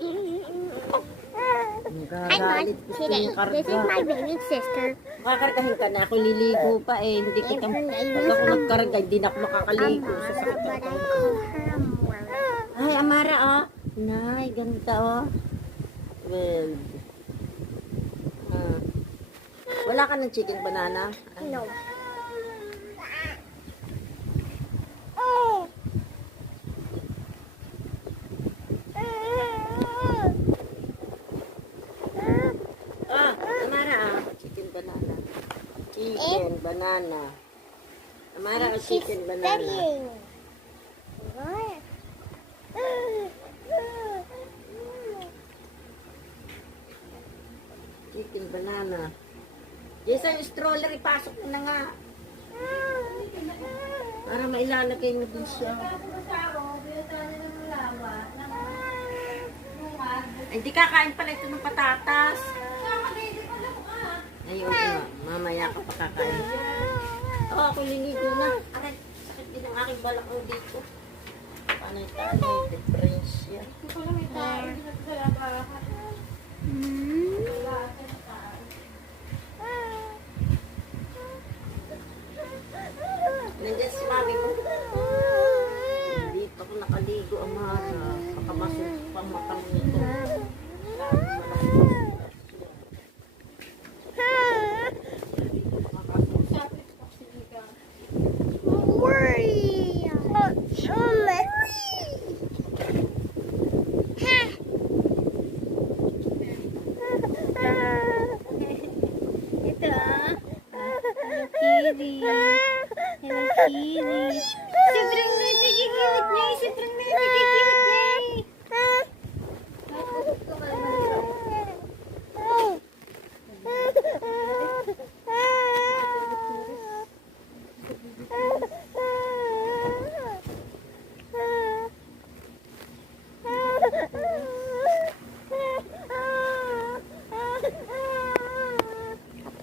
Hi, Mom. Today, this is my baby sister. Makakargahin ka na. Ako liligo pa eh. Hindi kita, pag ako nagkarga, hindi na ako makakaligo. Amara, Sasakit but ang I kamay. call her Amara. Ay, Amara, oh. Nay, ganda, oh. Well. Wala ka ng chicken banana? No. Amara, chicken banana. Chicken banana. Amara, chicken banana. Studying. What? Chicken banana. Jason, yung stroller, ipasok mo na nga. Para mailalagay mo din siya. Ay, hindi kakain pala ito ng patatas. Ayun nga, mamaya ka pa kakain. Oo, ako liligo na. Aray, sakit din ang aking balakang dito. Paano tayo? Depresya. Nandiyan si mami ko. Hindi pa ako nakaligo, Amara. Pakamasok pang matang nito. Ito Hello Kitty. Hello Kitty. Sobrang nagigigilid niya. Sobrang nagigigilid niya.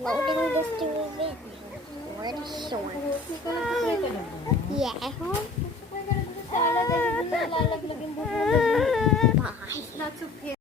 Uploading this to your video. What is short? Yeah. Bye.